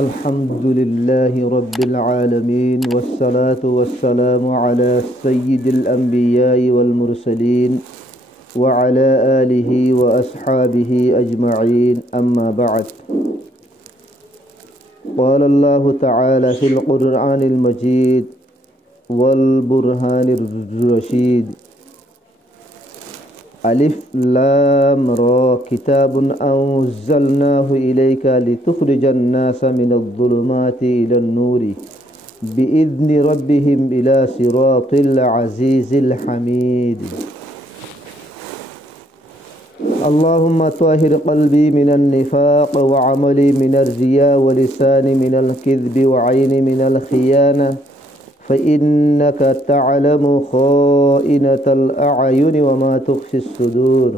الحمد لله رب العالمين والصلاة والسلام على سيد الأنبياء والمرسلين وعلى آله وأصحابه أجمعين أما بعد. قال الله تعالى في القرآن المجيد والبرهان الرشيد: ألف لام را كتاب أنزلناه إليك لتخرج الناس من الظلمات إلى النور بإذن ربهم إلى صراط العزيز الحميد. اللهم طهر قلبي من النفاق وعملي من الرياء ولساني من الكذب وعيني من الخيانة فإنك تعلم خائنة الأعين وما تخفي الصدور.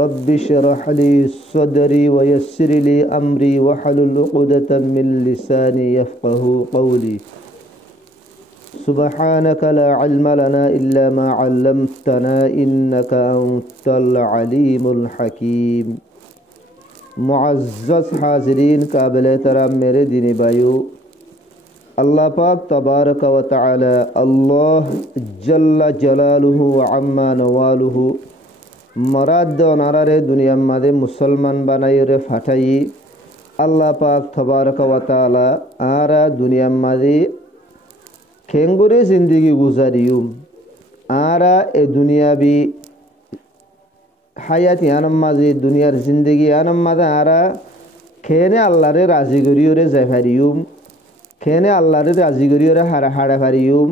رب اشرح لي صدري ويسر لي أمري واحلل عقدة من لساني يفقه قولي. سبحانك لا علم لنا إلا ما علمتنا إنك أنت العليم الحكيم. معزز حاضرین قابل احترام میرے دینی بھائیو، اللہ پاک تبارک و تعالی اللہ جل جلالہ و عما نوالہ مراد و نرارے دنیا مدے مسلمان بنائی رے فٹائی. اللہ پاک تبارک و تعالی آرا دنیا مدے کھینگورے زندگی گزاریوم آرا اے دنیا بھی حیات یانم مدے دنیا زندگی یانم مدے آرا کھینے اللہ رے راضی گریو رے زیفاریوم کھینے اللہ رے راضی گریو رے ہارا ہارا فاریوم.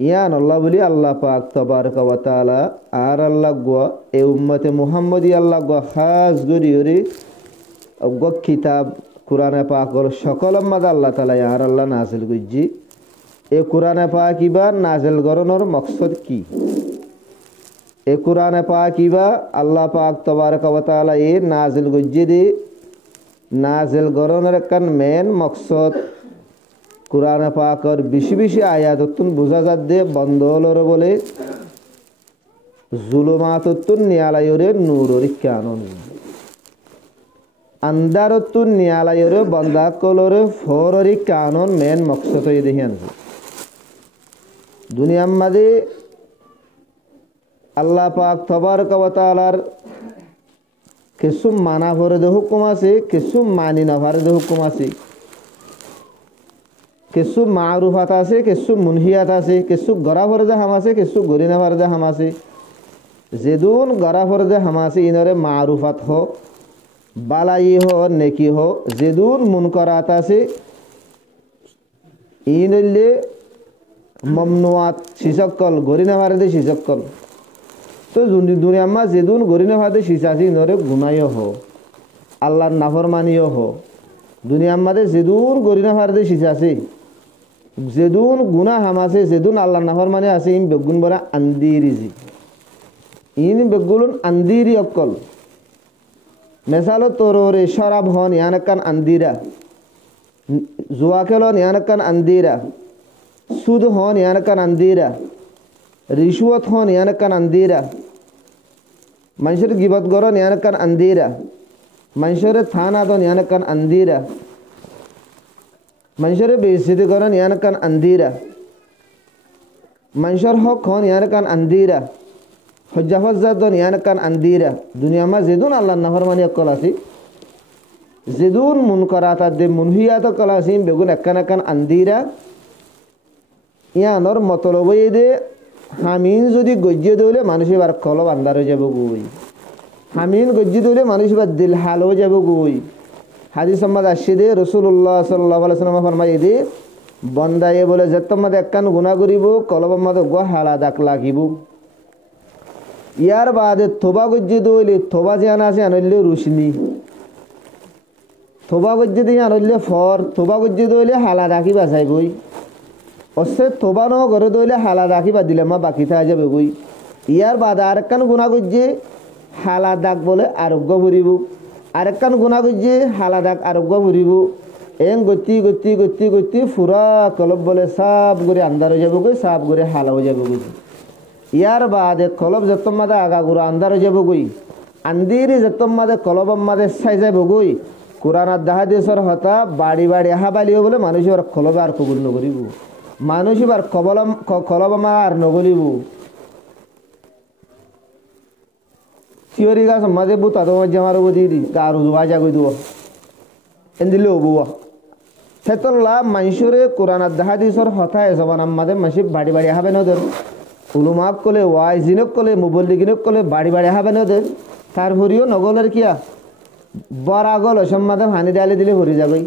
یان اللہ بلی اللہ پاک تبارک و تعالی آر اللہ گوا اے امت محمدی اللہ گوا خاص گریو رے گوا کتاب قرآن پاک اور شکل مدى اللہ تعالی یار اللہ نازل گجی. এ কোরআনে পাক ইবা নাজেল গরনোর মকসদ কি? এ কোরআনে পাক ইবা আল্লাহ পাক তবারক ওয়া তাআলা এ নাজেল গজ্জে নাজেল গরনোর কান মেন মকসদ কোরআনে পাকর বেশি বেশি আয়াততুন বুঝা যাচ্ছে বন্ধলর বলে জুলুমাতুন নিয়ালায়রে নূরর কানুন আন্দারতুন নিয়ালায়রে বন্দাকলরে ফররি কানুন মেন মকসদ হই দেখিয়ান. দুনিয়ার মাঝে আল্লাহ পাক তবারক ওয়া তাআলার কিছু মানা ফরদে হুকুম আছে, কিছু মানি না ফরদে হুকুম আছে, কিছু মারুফাত আছে, কিছু মুনহিয়াত আছে, কিছু গরা ফরদে হাম আছে, কিছু গরি না ফরদে হাম আছে. যেদুন গরা ফরদে হাম আছে ইনরে মারুফাত হ বালাই হ নেকি হ, যেদুন মুনকরাত আছে ইনলে মমনুয়াত শিসকল গরিনা ভারতে শিসকল. তো দুনিয়ার মা যেদুন গরিনা ভারতে শিশাসি নরে গুনাইও হো আল্লাহর নাফরমানিও হো. দুনিয়ার মাঝে যেদুন গরিনা ভারতে শিশাসি যেদুন গুনা হামাসে যেদুন আল্লাহর নাফরমানি আছে ইন বেগুন বরা আন্দিরিজি ইন বেগুলুন আন্দিরি অকল. মেসালো তোরে শরাব হন ইয়ানকান আন্দিরা, জুয়া খেলন ইয়ানকান আন্দিরা, সুদ হন ইয়ানকান আন্দিরা, রিশুয়ত হন ইয়ানকান আন্দিরা, মানুষের গিবত গরন ইয়ানকান আন্দিরা, মানুষের থানা দন ইয়ানকান আন্দিরা, মানুষের বেইজ্জতি গরন ইয়ানকান আন্দিরা, মানুষের হক হন ইয়ানকান আন্দিরা, হজ্জাফজ্জাত দন ইয়ানকান আন্দিরা. দুনিয়া মা যেদুন আল্লাহ নাফরমানি অকল আছে, যেদুন মুনকরাত দে মুনহিয়াত অকল আছে বেগুন একান একান আন্দিরা. ইয়ানোর মতলব দে হামিন যদি গজ্জে দৌলে মানুষ এবার কলব আন্দার হয়ে যাব গই, হামিন গজ্জে দৌলে মানুষ এবার দিল হাল হয়ে যাব গই. হাদিস সম্মাদ আসছে দে রসুল্লাহ সাল্লাল্লাহু আলাইহি ওয়াসাল্লাম ফরমাই দে বন্দায়ে বলে যে তোমাদের একখান গুণা করিব কলব মধ্যে গো হালা দাগ লাগিব. ইয়ার বাদে থোবা গজ্জে দৌলে থোবা যে আনা আছে আনলে রুশনি, থোবা গজ্জে দিয়ে আনলে ফর, থোবা গজ্জে দৌলে হালা রাখি বাঁচাই বই অসে থোবা ন ঘরে দইলে হালা রাখি বা দিলে মা বাকি থাকা যাবে বই. ইয়ার বাদে আরেকখান গুণা গজ্জে হালা দাগ বলে আরোগ্য ভরিব, আরেকখান গুণা গজ্জে হালা দাগ আরোগ্য ভরিব. এং গতি গতি গতি গতি ফুরা কলব বলে সাপ করে আন্দার হয়ে যাব গই, সাপ করে হালা হয়ে যাব গই. ইয়ার বাদে কলব যত মাদে আগা গুড়া আন্দার হয়ে যাব গই, আন্দিরি যত মাদে কলব মাদে চাই যাব গই, কোরআন আর হাদিসের হতা বাড়ি বাড়ি হাবালিও বলে মানুষ এবার কলবে আর কবুল নকরিব, মানুষ এবার কলবমা আর নগলিব। চিওরি গাছ মাঝে বুতা তোমার জামার বুঝি দি আর বাজা কই দিব এন দিলে বুয়া সেতল্লা মানুষরে কোরআন আর হাদিসের হতা এসবান আমাদের মাসি বাড়ি বাড়ি হাবে নদের উলুমাক কলে ওয়াইজিনক কলে মুবল্লিগিনক কলে বাড়ি বাড়ি হাবে নদের তার ভরিও নগলের কিয়া বড় গল সম্মাদে হানি ডালি দিলে ভরি যাবই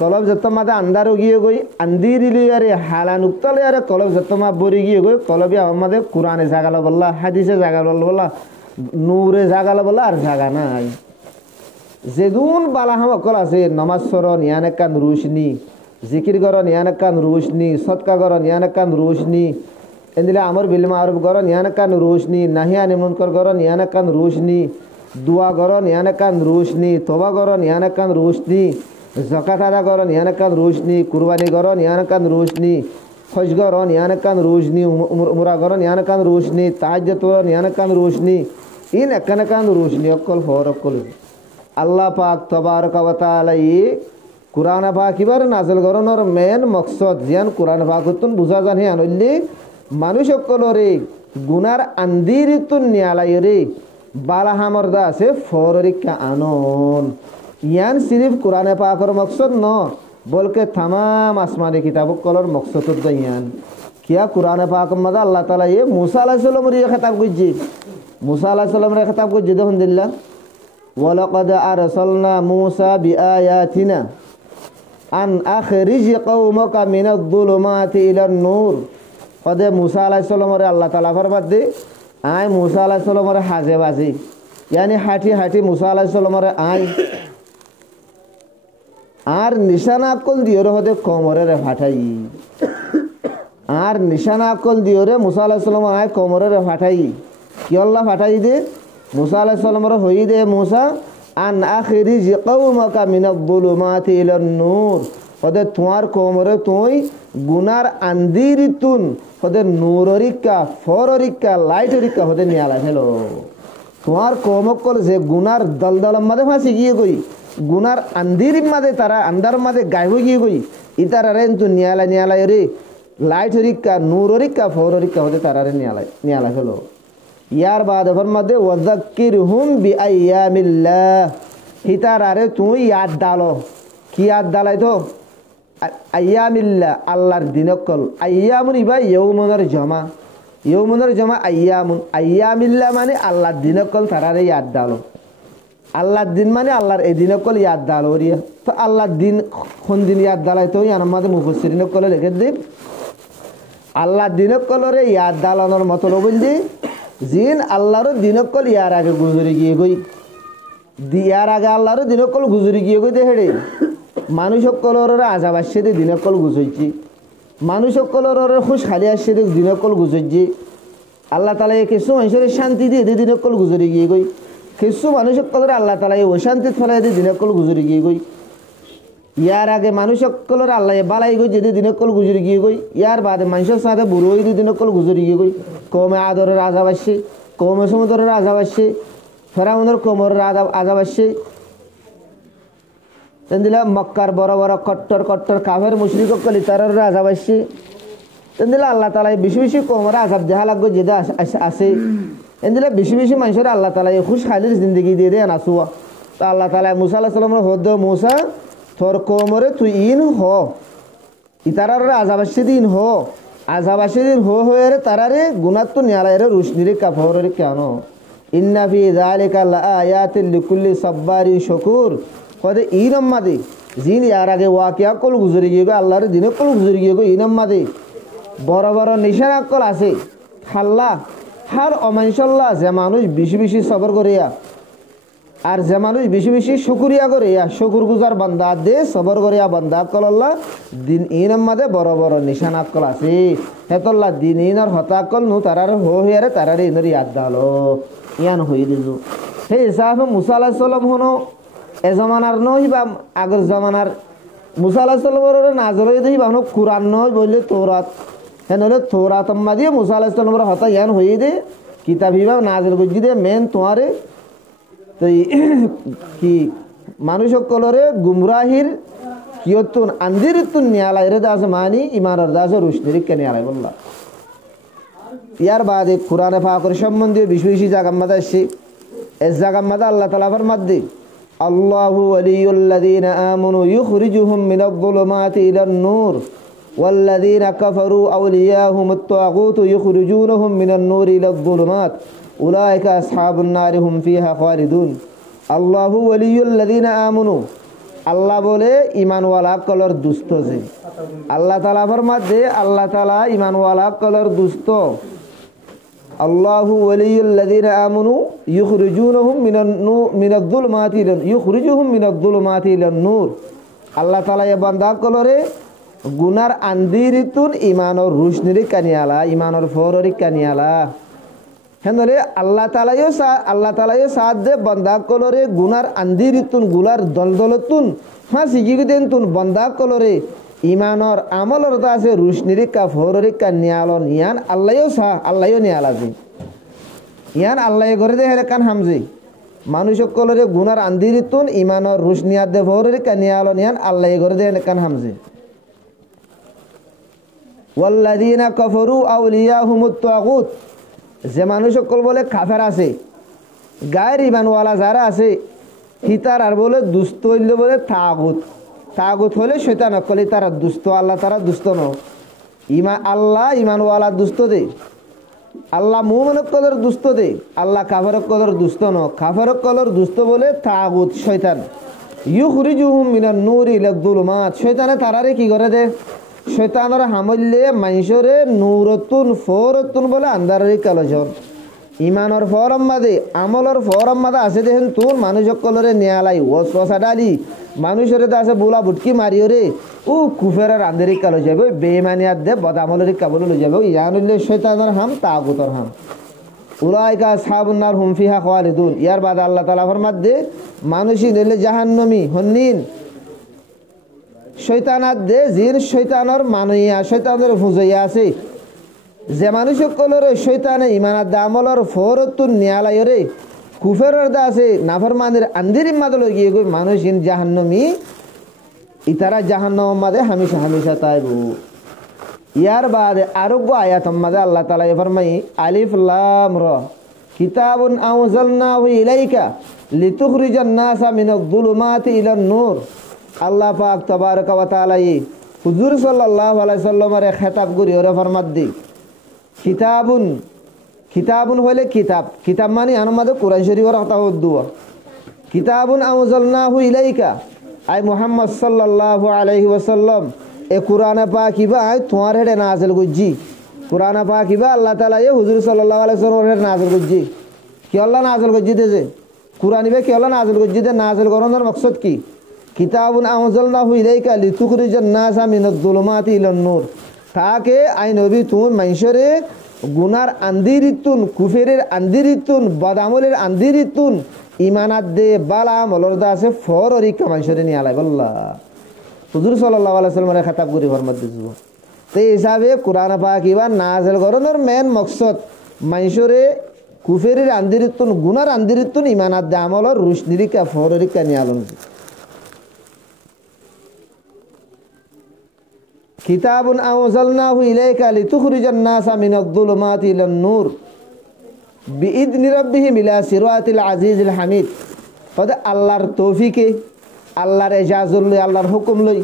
কলব যত মাদে আন্দারও গিয়ে গই আন্দি দিলি আরে হালা নুক্তালে আরে কলব যত মা বরি গিয়ে গই কলবি আমাদের কোরআনে জাগালো বললা হাদিসে জাগালো বললা নূরে জাগালো বললা আর জাগা নাই যেদুন বালা হাম অকল আছে নমাজ সরন ইয়ান কান রুশনি জিকির করন ইয়ান কান রুশনি সৎকা করন ইয়ান কান রুশনি এদিলে আমর বিল মারুফ করন ইয়ান কান রুশনি নাহিয়া নিমুনকর করন ইয়ান কান রুশনি দুয়া করন ইয়ান কান রুশনি তওবা করন ইয়ান কান রুশনি যাকাত আদা করন ইয়ান কান রুশনি কুরবানি করন ইয়ান কান রুশনি হজ করন ইয়ান কান রুশনি উমরা করন ইয়ান কান রুশনি তাহাজ্জুদ করন ইয়ান কান রুশনি ইন একান কান রুশনি অকল হর অকল আল্লাহ পাক তবারক ওয়া তাআলা কুরআন পাক ইবার নাযিল করনের মেন মকসদ জিয়ান কুরআন পাকতুন বুঝা জান হে আনলি মানুষ অকলরে গুনার আন্দিরিতুন নিয়ালাইরে বালা হামরদা আছে ফররিকা আনন ইয়ান সিরিফ কুরআনে পাকের মকসদ ন বলকে तमाम আসমানি কিতাব কলর মকসদ ইয়ান কিয়া কুরআনে পাক মধ্যে আল্লাহ তাআলা মুসা আলাইহিস সালাম রে খেতাব কইজি মুসা আলাইহিস সালাম রে খেতাব কইজি দেখুন দিল্লাহ ওয়ালাকাদ আরসালনা মুসা বিআয়াতিনা আন আখরিজ কওমাকা মিনাদ যুলুমাতি ইলান নূর কদে মুসা আলাইহিস সালাম রে আল্লাহ তাআলা ফরমাত দে আয় মুসা আলাইহিস সালাম রে হাজে বাজি यानी हाटी हाटी मुसा आलाइहिस सालाम रे आय আর নিশানা আকল দিও রে হদে কোমরে রে ফাটাই আর নিশানা আকল দিও রে মুসা আলাইহিস সালাম আয় কোমরে রে ফাটাই কি আল্লাহ ফাটাই দে মুসা আলাইহিস সালাম রে হই দে মুসা আন আখিরিজ কওমাকা মিনাল যুলুমাতি ইলান নূর হদে তোমার কোমরে তুই গুনার আন্দিরিতুন হদে নূররিকা ফররিকা লাইটরিকা হদে নিয়ালা হেলো তোমার কমকল যে গুনার দলদলম মাঝে ফাঁসি গিয়ে গই গুনার আন্দির মাঝে তারা আন্দার মাঝে গাইব গিয়ে গই ইতারা রে কিন্তু নিয়ালা নিয়ালা রে লাইট হরিকা নূর হরিকা ফোর হরিকা হতে তারা রে নিয়ালা হলো ইয়ার বাদ এর মধ্যে ওয়াযাক্কিরহুম বিআইয়ামিল্লাহ হিতারা রে তুই ইয়াদ দালো কি ইয়াদ দালাই তো আইয়ামিল্লাহ আল্লাহর দিনকল আইয়ামুন ইবা ইয়াউমুনের জমা ইয়ৌমনের জমা আইয়ামুন আইয়ামিল্লাহ মানে আল্লাহর দিনকল তারারে ইয়াদ দালো আল্লাহর দিন মানে আল্লাহর এই দিনকল ইয়াদ দালো রিয়া তো আল্লাহর দিন কোন দিন ইয়াদ দালাই তো ইয়ার মধ্যে মুফাসসিরিন কলে লিখে দিন আল্লাহর দিনকলরে ইয়াদ দালানোর মতলব বুঝলি জিন আল্লাহর দিনকল ইয়ার আগে গুজরি গিয়ে গই দিয়ার আগে আল্লাহর দিনকল গুজরি গিয়ে গই দেহেড়ে মানুষ সকলের আজাব আসছে দিনকল গুজইছি মানুষ সকলের খুশ খালি আসছে দিনকল গুজরি আল্লাহ তালা কিছু মানুষের শান্তি দিয়ে দিনকল গুজরি গিয়ে গই কিছু মানুষ সকলের আল্লাহ তালা অশান্তি ফলাই দিয়ে দিনকল গুজরি গিয়ে গই ইয়ার আগে মানুষ সকলের আল্লাহ বালাই গই যদি দিনকল গুজরি গিয়ে গই ইয়ার বাদে মানুষের সাথে বুড়ো হয়ে দিনকল গুজরি গিয়ে গই কমে আদরের আজাব আসছে কমে সমুদ্রের আজাব আসছে ফেরাউনের কোমরের আজাব আসছে তেন্দিলা মক্কার বড় বড় কট্টর কট্টর কাফের মুশরিক কলি তারার আজাব আসছে তেন্দিলা আল্লাহ তালা বেশি বেশি কোমরে আজাব যাহা লাগবে যেটা আছে তেন্দিলা বেশি বেশি মানুষের আল্লাহ তালা খুশ খালির জিন্দগি দিয়ে দেয় নাসুয়া তা আল্লাহ তালা মুসা আল্লাহ সাল্লামের হদ মুসা তোর কোমরে তুই ইন হ ইতারার আজাব আসছে দিন হ আজাব আসছে দিন হয়ে রে তারারে গুনাত তো নিয়ালাই রে রুশনিরে কাফরে কেন ইন্না ফি যালিকা লাআয়াতিন লিকুল্লি সাব্বারিন শাকুর কদে ইনম্মাদে জিন ইয়ার আগে ওয়াকিয়া কল গুজরি গিয়ে গো আল্লাহর দিনে কল গুজরি গিয়ে গো ইনম্মাদে বড় বড় নিশানা কল আছে খাল্লা হার অমানসল্লাহ যে মানুষ বেশি বেশি সবর করিয়া আর যে মানুষ বেশি বেশি শুকুরিয়া করিয়া শুকুর গুজার বান্দা দে সবর করিয়া বান্দা কল আল্লাহ দিন ইনম্মাদে বড় বড় নিশানা কল আছে হেতল্লাহ দিন ইনর হতাকল নু তারার হইয়ারে তারারে ইনর ইয়াদ দালো ইয়ান হই দিলু সেই হিসাবে মুসা আলাইহিস সালাম হনো এ জমানার নই বা আগের জমানার মুসা আলাইহিস সালামের নাজল হয়ে দেখি বানো কুরআন নয় বললে তৌরাত হেনলে তৌরাত আম্মা দিয়ে মুসা আলাইহিস সালামের হতা ইয়ান হয়ে দে কিতাব হিবা নাজল করজি দে মেন তোমারে তো কি মানুষ সকলরে গুমরাহির কিয়তুন আন্দিরিতুন নিয়ালাই রে দাস মানি ইমানের দাস রুশনির কেনে আলাই বললা ইয়ার বাদে কোরআনে পাকের সম্বন্ধে বিশেষ জায়গা মাদা আসছে এই জায়গা মাদা আল্লাহ তাআলা ফরমাদ্দি আল্লাহু ওয়ালিয়ুল্লাযীনা আমানু ইখরিজুহুম মিনায-যুলুমাতি ইলান-নূর ওয়াল্লাযীনা কাফারু আউলিয়াহুমুত তাগুতু ইখরিজুনাহুম মিনান-নূরি ইলায-যুলুমাত উলাইকা আসহাবুন নারি হুম ফিহা খালিদুন আল্লাহু ওয়ালিয়ুল্লাযীনা আমানু আল্লাহ বলে ইমানওয়ালা কলর দুস্থ যে আল্লাহ তাআলা ফরমাতে আল্লাহ তাআলা ইমানওয়ালা কলর দুস্থ আল্লাহু ওয়ালিয়ুল্লাযীনা আমানু ইখরিজুনাহুম মিনায-যুলুমাতি ইলান-নূর আল্লাহ তাআলা এ বান্দা কলরে গুনার আন্দিরিতুন ইমানর রুশনিরি কানিয়ালা ইমানর ফররি কানিয়ালা হেনলে আল্লাহ তাআলায়ও সাথ দে বান্দা কলরে গুনার আন্দিরিতুন গুলার দলদলতুন সিগি দেন তুন বান্দা কলরে ইমানর আমলর দাসে রুশনিরি কা ফররি কানিয়ালন ইয়ান আল্লাহও নিয়ালাজি ইয়ান আল্লাহ করে দে হেলে কান হামজি মানুষ কলরে গুনার আন্দিরিতুন ইমানর রুশনিয়াত দে ফররি কানিয়ালন ইয়ান আল্লাহ করে দে হেলে কান হামজি ওয়াল্লাযীনা কাফারু আউলিয়াহুমুত তাগুত যে মানুষ সকল বলে কাফের আছে গায়ের ইমানওয়ালা যারা আছে হিতার আর বলে দুস্থ হইলে বলে তাগুত হলে শয়তান কলি তারা দুস্থ আল্লাহ তারা দুস্থ ন আল্লাহ ইমানওয়ালা দুস্থ দে আল্লাহ মুমিনের কদর দুস্থ দে আল্লাহ কাফেরের কদর দুস্থ ন কাফেরের কদর দুস্থ বলে তাগুত শয়তান ইউখরিজুহুম মিনান-নূরি ইলায-যুলুমাত শয়তানে তারারে কি করে দে শয়তানের হামলে মানুষরে নূরতুন ফরতুন বলে আন্ধারের কালোজন ইমানর ফরম মাদে আমলর ফরম মাদে আছে দেখেন তোর মানুষ সকলরে নিয়ালাই ওসওয়াসা ডালি মানুষের আছে বুলা বুটকি মারিও রে ও কুফেরের আন্ধারের কালো যাবে বেঈমানিয়াত দে বদামলের কাবুল লই যাবে ইয়ান হইলে শয়তানের হাম তাগুতর হাম উলাইকা আসহাবুন নার হুম ফিহা খালিদুন ইয়ার বাদ আল্লাহ তাআলা ফরমাত দে মানুষই দিলে জাহান্নামী হন্নিন শয়তানাত দে জিন শয়তানর মানইয়া শয়তানের ফুজাইয়া আছে যে মানুষ সকলের শয়তানে ইমানাত দা আমলর ফরতুন নিয়ালায় রে কুফেরর দা আছে নাফরমানের আন্দিরিম মাদল গিয়ে গই মানুষ ইন জাহান্নামী ইতারা জাহান্নাম মাদে হামেশা তাইবু ইয়ার বাদে আরোগ্য আয়াত মাদে আল্লাহ তাআলা ফরমাই আলিফ লাম রা কিতাবুন আনজালনাহু ইলাইকা লিতুখরিজান নাসা মিনায-যুলুমাতি ইলান-নূর আল্লাহ পাক তাবারকা ওয়া তাআলা হুজুর সাল্লাল্লাহু আলাইহি সাল্লামের খেতাব করি ওরে ফরমাত দি কিতাবুন হইলে কিতাব মানে আমাদের কোরআন শরীফের কথা দুয়া কিতাবুন আনজালনাহু ইলাইকা আই মুহাম্মদ সাল্লাল্লাহু আলাইহি ওয়াসাল্লাম এ কোরআনে পাক ইবা আই তোমার হেডে নাযিল করজি কোরআনে পাক ইবা আল্লাহ তাআলা হুজুর সাল্লাল্লাহু আলাইহি সাল্লামের হেডে নাযিল করজি কি আল্লাহ নাযিল করজি দেছে কোরআন ইবা কি আল্লাহ নাযিল করজি দে নাযিল করানোর মাকসাদ কি কিতাবুন আনজালনাহু ইলাইকা লিতুখরিজান নাসা মিনায-যুলুমাতি ইলান-নূর তাকে আই নবী তুমি মানুষরে গুনার আন্দিরিতুন কুফেরের আন্দিরিতুন বদামলের আন্দিরিতুন ইমানাত দে বালা আমলর দা আছে ফররি মানুষরে নিয়ে আলাই বল্লা হুজুর সাল্লাল্লাহু আলাইহি সাল্লামের খেতাব করি ফরমাত দিছো তে হিসাবে কোরআন পাক ইবা নাযিল করানোর মেন মাকসাদ মানুষরে কুফেরের আন্দিরিতুন গুনার আন্দিরিতুন ইমানাত দে আমলর রুশনিরিকা ফররিকা নিয়ে আলন কিতাবুন আনজালনাহু ইলাইকা লিতুখরিজান নাসা মিনায-যুলুমাতি ইলান-নূর বিইذনি রাব্বিহিম ইলা সিরাতিল আজিজিল হামিদ তবে আল্লাহর তৌফিকে আল্লাহর ইজাজত লই আল্লাহর হুকুম লই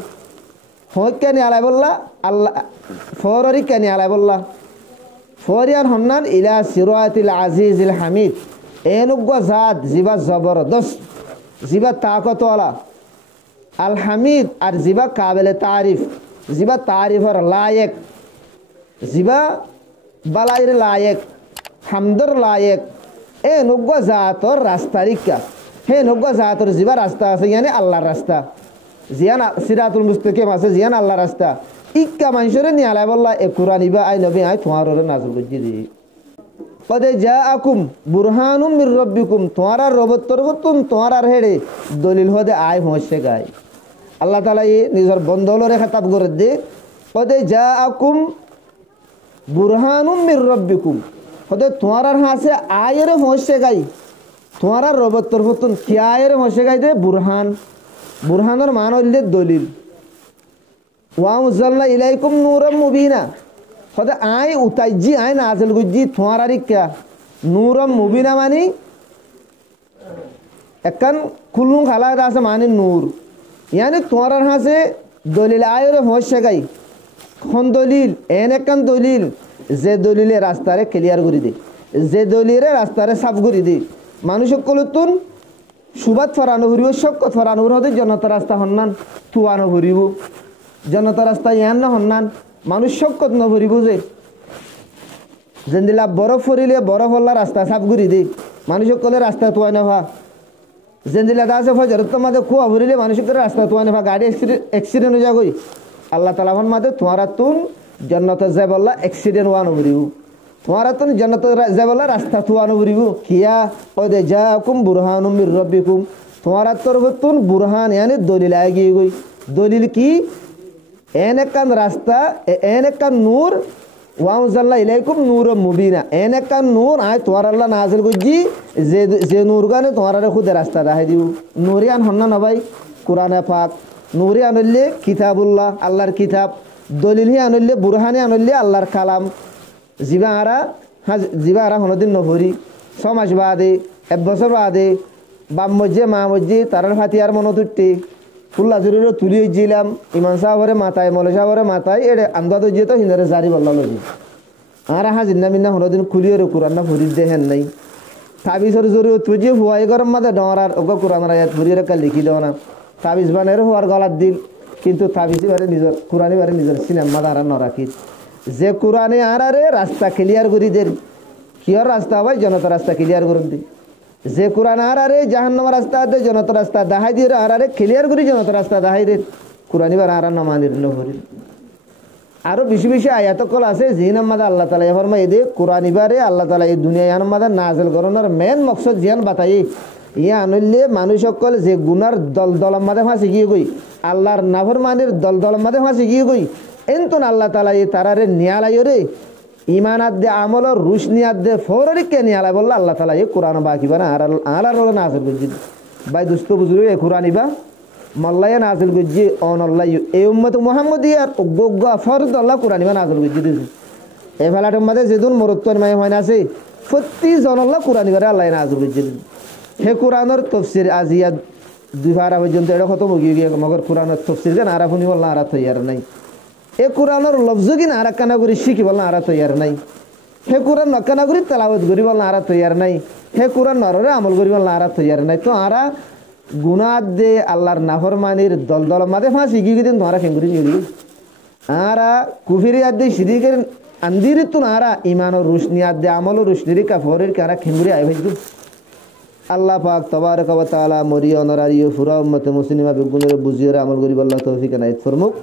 হকেনি আলাই বললা আল্লাহ ফররি কেনি আলাই বললা ফরিয়ান হন্নান ইলা সিরাতিল আজিজিল হামিদ এনুগ জাত জিবা জবরদস্ত জিবা তাকতওয়ালা আল হামিদ আর জিবা কাবিলে তারিফ জিবা তারিফর লায়েক জিবা বালাইর লায়েক হামদর লায়েক এ নগ্য জাতর রাস্তারিকা হে নগ্য জাতর জিবা রাস্তা আছে ইয়ানি আল্লাহর রাস্তা জিয়ান সিরাতুল মুস্তাকিম আছে জিয়ান আল্লাহর রাস্তা ইক্কা মানুষরে নিয়ে আলাই বললা এ কুরআন ইবা আই নবী আই তোমার নাযিল করছি দি কদে জাআকুম বুরহানুম মির রাব্বিকুম তোমার রবের তরফতুন তোমার হেড়ে দলিল হদে আই হচ্ছে গায় আল্লাহ তাআলা নিজের বন্ধলরে খেতাব করে দে কদে জাআকুম বুরহানুম মির রাব্বিকুম কদে তোমার হাসে আয়ের হচ্ছে গাই তোমারা রবের তরফতুন কিয়ায়ের মশে গাইতে বুরহান, বুরহানের মান হইলে দলিল। ওয়া মুজাল্লা ইলাইকুম নূরাম মুবিনা, হদে আই উতাইজি আই নাজিল গুজি তোমার কিয়া নূরাম মুবিনা মানি একান কুলুং খালা আছে মানি নূর, ইয়ানি তোমার হাসে দলিল আয়ের মশে গাই খন দলিল এন একান দলিল যে দলিলে রাস্তারে ক্লিয়ার করে দে, যে দলিলে রাস্তারে সাফ করে দে। মানুষ কলতুন সুবাদ ফরানো ফুরিব, শক্কত ফরানো ফুরিব, জনতা রাস্তা হন্নান থুয়ানো ফুরিব, জনতা রাস্তা ইয়ান না হন্নান মানুষ শক্কত ন ফুরিব। যে যেন দিলা বরফ ফরিলে বরফ হল্লা রাস্তা সাফ করে দে, মানুষ কলে রাস্তা থুয়াই নেভা। যেন দিলা দাসে ফজরত মাঝে খুয়া ভরিলে মানুষ করে রাস্তা থুয়াই নেভা, গাড়ি এক্সিডেন্ট হয়ে যাগই। আল্লাহ তালাফন মাঝে তোমার তুন জন্নত যায় বললা এক্সিডেন্ট ওয়ানো ফুরিব, তোমার তুন জন্নত যায় বললা রাস্তা থুয়ানো ফুরিব। কিয়া ও দে যা কুম বুরহানুম মির রব্বিকুম, তোমার তরফ তুন বুরহান ইয়ানি দলিল আয় গিয়ে গই। দলিল কি? এন একান রাস্তা এন একান নূর, ওয়াউজাল্লা ইলাইকুম নূর মুবিনা, এন একান নূর আয় তোমার আল্লাহ নাজিল করছি যে নূর গানে তোমার খুদে রাস্তা দেখাই দিও। নূরিয়ান হন্না না ভাই কোরআনে পাক, নূরি আনলে কিতাবুল্লাহ আল্লাহর কিতাব, দলিল হি আনলে বুরহানি আনলে আল্লাহর কালাম। জিবা আরা হনদিন নভরি 6 মাস বাদে 1 বছর বাদে বাম মজ্জে মা মজ্জে তারার ফাতিয়ার মনত উঠতে ফুল্লা জুরিরও তুলি হয়েছিলাম ইমান সাহরে মাথায় মলে সাহরে মাথায় এড়ে আন্দাজ হয়ে তো হিন্দরে জারি বললা লবি আর হাজিনা মিন্না হনদিন খুলিয়ে কোরআন না ভরির দেহেন নাই তাবিজের জরিও তুই যে হুয়াই গরম মাঝে ডরার ওগো কোরআনের আয়াত ভরিয়ে রেখা লিখি দেও না। তাবিজ বানের হওয়ার গলার দিল, কিন্তু তাবিজ বারে নিজের কোরআনি বারে নিজের সিনেমা দ্বারা নরাখি। যে কোরআনে আরে রাস্তা ক্লিয়ার করি দেন, কিয়র রাস্তা ভাই জনতা রাস্তা ক্লিয়ার করুন দি। যে কোরআন আরে জাহান্নামের রাস্তা দে জনতা রাস্তা দেখাই দিয়ে আরে ক্লিয়ার করি জনতা রাস্তা দেখাই দে, কোরআনি বার আর নমানির নভরি। আরো বেশি বেশি আয়াত কল আছে জিন আমাদের আল্লাহ তালা ফরমাই দে কোরআনি বারে আল্লাহ তালা এই দুনিয়ায় আমাদের নাজেল করানোর মেন মকসদ জিয়ান বাতাই ইয়ে আনলে মানুষ সকল যে গুনার দল দলের মাঝে ফাঁসি গিয়ে গই, আল্লাহর নাফরমানির দল দলের মাঝে ফাঁসি গিয়ে গই, এনতন আল্লাহ তালা এই তারারে নিয়ালাই রে ইমান আদে আমল রুশনি আদে ফৌরিককে নিয়ালাই বললো আল্লাহ তালা এই কোরআন বাকি বা না আর আল্লাহর নাজিল করছি। ভাই দুস্থ বুঝলো এই কোরআনি বা মল্লাইয়া নাজিল করছি অন আল্লাহ এই উম্মত মোহাম্মদ ইয়ার গোগ্গা ফরদ আল্লাহ কোরআনি বা নাজিল করছি দিয়েছে। এই ফেলাটোর মাঝে যেদিন মরত্তন মায় হয় না আছে প্রতি জন আল্লাহ কোরআনি বারে আল্লাহ নাজিল করছি। হে কোরআনের তফসির আজিয়া 2 পারা পর্যন্ত এটা কত মুগিয়ে গিয়ে মগর কোরআনের তফসির কেন আরা শুনি বললাম আরা তৈয়ার নাই। এ কোরআনের লফজ কিনা আর কানা করি শিখি বললাম আরা তৈয়ার নাই। হে কোরআন নকানা করি তেলাওয়াত করি বললাম আরা তৈয়ার নাই। হে কোরআন নরে আমল করি বললাম আরা তৈয়ার নাই। তো আরা গুনাহ দে আল্লাহর নাফরমানির দল দল মাঝে ফাঁসি গিয়ে দিন তোমরা খেঙ্গুরি নিয়ে আরা কুফিরি আদে সিদিকের আন্দির তো আরা ইমানের রুশনি আদে আমল রুশনির কাফরের কারা খেঙ্গুরি আই ভাই। আল্লাহ পাক তবারক ওয়া তাআলা মরিয়া অনারারিও ফুরা উম্মতে মুসলিমা বেগুনের বুঝিয়ে আমল করি আল্লাহ তৌফিক এনায়েত ফরমুক।